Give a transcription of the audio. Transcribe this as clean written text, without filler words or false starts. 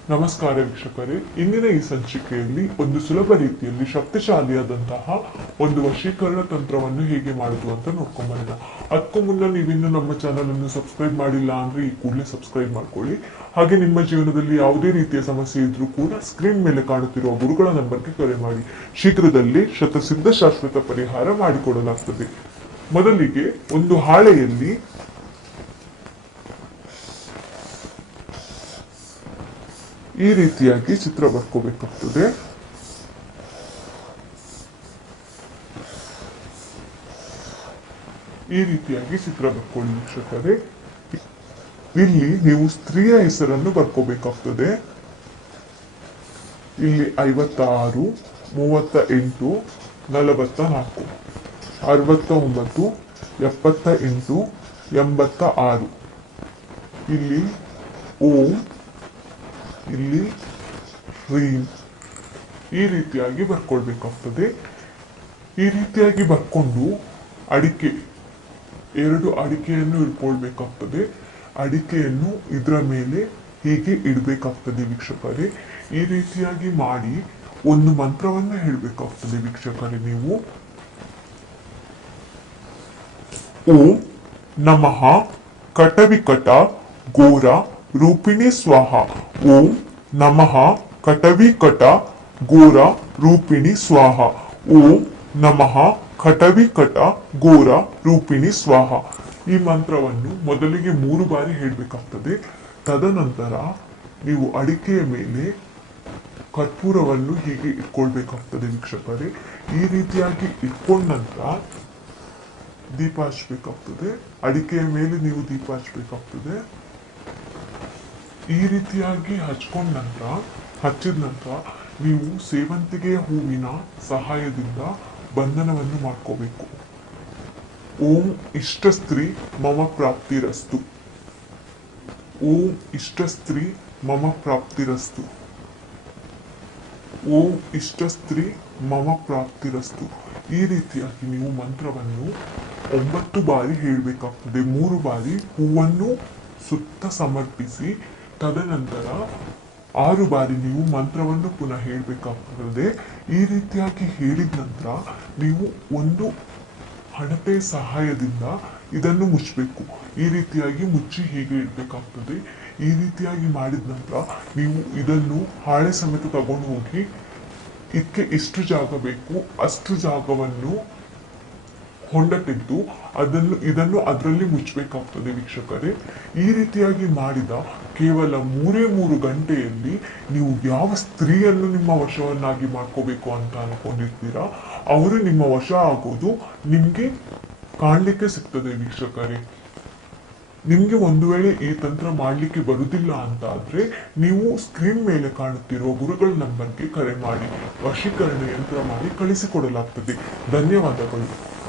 ನಮಸ್ಕಾರ ವೀಕ್ಷಕರೇ, ಇಂದಿನ ಈ ಸಂಚಿಕೆಯಲ್ಲಿ ಒಂದು ಸುಲಭ ರೀತಿಯಲ್ಲಿ ಶಕ್ತಿಶಾಲಿಯಾದಂತಹ ಒಂದು ವಶೀಕರಣ ತಂತ್ರವನ್ನು ಹೇಗೆ ಮಾಡುವುದು ಅಂತ ನೋಡ್ಕೊಂಬರೋಣ. ಅದಕ್ಕೂ ಮುನ್ನ ನೀವಿನ್ನು ನಮ್ಮ ಚಾನಲ್ ಅನ್ನು ಸಬ್ಸ್ಕ್ರೈಬ್ ಮಾಡಿಲ್ಲ ಅಂದ್ರೆ ಈ ಕೂಡಲೇ ಸಬ್ಸ್ಕ್ರೈಬ್ ಮಾಡ್ಕೊಳ್ಳಿ. ಹಾಗೆ ನಿಮ್ಮ ಜೀವನದಲ್ಲಿ ಯಾವುದೇ ರೀತಿಯ ಸಮಸ್ಯೆ ಇದ್ರೂ ಕೂಡ ಸ್ಕ್ರೀನ್ ಮೇಲೆ ಕಾಣುತ್ತಿರುವ ಗುರುಗಳ ನಂಬರ್ಗೆ ಕರೆ ಮಾಡಿ. ಶೀಘ್ರದಲ್ಲೇ ಶತಸಿದ್ಧ ಶಾಶ್ವತ ಪರಿಹಾರ ಮಾಡಿಕೊಡಲಾಗ್ತದೆ. ಮೊದಲಿಗೆ ಒಂದು ಹಾಳೆಯಲ್ಲಿ ಈ ರೀತಿಯಾಗಿ ಚಿತ್ರ ಬರ್ಕೋಬೇಕಾಗ್ತದೆ. ಈ ರೀತಿಯಾಗಿ ಚಿತ್ರ ಬರ್ಕೊಳ್ಳಿ ವೀಕ್ಷಕರೇ. ಇಲ್ಲಿ ನೀವು ಸ್ತ್ರೀಯ ಹೆಸರನ್ನು ಬರ್ಕೋಬೇಕಾಗ್ತದೆ. ಇಲ್ಲಿ 56, 38, 44, 69, 78, 86. ಇಲ್ಲಿ ಓಂ, ಇಲ್ಲಿ ರೀಂ, ಈ ರೀತಿಯಾಗಿ ಬರ್ಕೊಳ್ಬೇಕಾಗ್ತದೆ. ಈ ರೀತಿಯಾಗಿ ಬರ್ಕೊಂಡು ಎರಡು ಅಡಿಕೆಯನ್ನು ಇಟ್ಕೊಳ್ಬೇಕಾಗ್ತದೆ. ಅಡಿಕೆಯನ್ನು ಇದರ ಮೇಲೆ ಹೀಗೆ ಇಡಬೇಕಾಗ್ತದೆ ವೀಕ್ಷಕರೇ. ಈ ರೀತಿಯಾಗಿ ಮಾಡಿ ಒಂದು ಮಂತ್ರವನ್ನು ಹೇಳಬೇಕಾಗ್ತದೆ ವೀಕ್ಷಕರೇ. ನೀವು ಓಂ ನಮಃ ಕಟವಿಕಟ ಘೋರ ರೂಪಿಣಿ ಸ್ವಾಹ. ಓಂ ನಮಃ ಕಟವಿಕಟ ಘೋರ ರೂಪಿಣಿ ಸ್ವಾಹ. ಓಂ ನಮಃ ಕಟವಿಕಟ ಘೋರ ರೂಪಿಣಿ ಸ್ವಾಹ. ಈ ಮಂತ್ರವನ್ನು ಮೊದಲಿಗೆ 3 ಬಾರಿ ಹೇಳಬೇಕಾಗ್ತದೆ. ತದನಂತರ ನೀವು ಅಡಿಕೆಯ ಮೇಲೆ ಕರ್ಪೂರವನ್ನು ಹೀಗೆ ಇಟ್ಕೊಳ್ಬೇಕಾಗ್ತದೆ ವೀಕ್ಷಕರೇ. ಈ ರೀತಿಯಾಗಿ ಇಟ್ಕೊಂಡ ನಂತರ ದೀಪ ಹಚ್ಚಬೇಕಾಗ್ತದೆ. ಅಡಿಕೆಯ ಮೇಲೆ ನೀವು ದೀಪ ಹಚ್ಚಬೇಕಾಗ್ತದೆ. ಈ ರೀತಿಯಾಗಿ ಹಚ್ಚಿದ ನಂತರ ನೀವು ಸೇವಂತಿಗೆಯ ಹೂವಿನ ಸಹಾಯದಿಂದ ಬಂಧನವನ್ನು ಮಾಡ್ಕೋಬೇಕು. ಓಂ ಇಷ್ಟ ಸ್ತ್ರೀ ಮಮ ಪ್ರಾಪ್ತಿರಸ್ತು. ಓಂ ಇಷ್ಟ ಸ್ತ್ರೀ ಮಮ ಪ್ರಾಪ್ತಿರಸ್ತು. ಓಂ ಇಷ್ಟ ಸ್ತ್ರೀ ಮಮ ಪ್ರಾಪ್ತಿರಸ್ತು. ಈ ರೀತಿಯಾಗಿ ನೀವು ಮಂತ್ರವನ್ನು 9 ಬಾರಿ ಹೇಳಬೇಕಾಗ್ತದೆ. 3 ಬಾರಿ ಹೂವನ್ನು ಸುತ್ತ ಸಮರ್ಪಿಸಿ ತದನಂತರ 6 ಬಾರಿ ನೀವು ಮಂತ್ರವನ್ನು ಪುನಃ ಹೇಳಬೇಕಾಗ್ತದೆ. ಈ ರೀತಿಯಾಗಿ ಹೇಳಿದ ನಂತರ ನೀವು ಒಂದು ಹಣತೆಯ ಸಹಾಯದಿಂದ ಇದನ್ನು ಮುಚ್ಚಬೇಕು. ಈ ರೀತಿಯಾಗಿ ಮುಚ್ಚಿ ಹೀಗೆ ಇಡಬೇಕಾಗ್ತದೆ. ಈ ರೀತಿಯಾಗಿ ಮಾಡಿದ ನಂತರ ನೀವು ಇದನ್ನು ಹಾಳೆ ಸಮೇತ ತಗೊಂಡು ಹೋಗಿ ಇದಕ್ಕೆ ಎಷ್ಟು ಜಾಗ ಬೇಕು ಅಷ್ಟು ಜಾಗವನ್ನು ಹೊಂಡ ತೆಗೆದು ಇದನ್ನು ಅದರಲ್ಲಿ ಮುಚ್ಚಬೇಕಾಗ್ತದೆ ವೀಕ್ಷಕರೇ. ಈ ರೀತಿಯಾಗಿ ಮಾಡಿದ ಕೇವಲ 3 ಗಂಟೆಯಲ್ಲಿ ನೀವು ಯಾವ ಸ್ತ್ರೀಯನ್ನು ನಿಮ್ಮ ವಶವನ್ನಾಗಿ ಮಾಡ್ಕೋಬೇಕು ಅಂತ ಅನ್ಕೊಂಡಿರ್ತೀರಾ ಅವರು ನಿಮ್ಮ ವಶ ಆಗೋದು ನಿಮ್ಗೆ ಕಾಣ್ಲಿಕ್ಕೆ ಸಿಗ್ತದೆ ವೀಕ್ಷಕರೇ. ನಿಮ್ಗೆ ಒಂದು ವೇಳೆ ಈ ತಂತ್ರ ಮಾಡ್ಲಿಕ್ಕೆ ಬರುವುದಿಲ್ಲ ಅಂತ ಆದ್ರೆ ನೀವು ಸ್ಕ್ರೀನ್ ಮೇಲೆ ಕಾಣುತ್ತಿರುವ ಗುರುಗಳ ನಂಬರ್ಗೆ ಕರೆ ಮಾಡಿ ವಶೀಕರಣ ಯಂತ್ರ ಮಾಡಿ ಕಳಿಸಿಕೊಡಲಾಗ್ತದೆ. ಧನ್ಯವಾದಗಳು.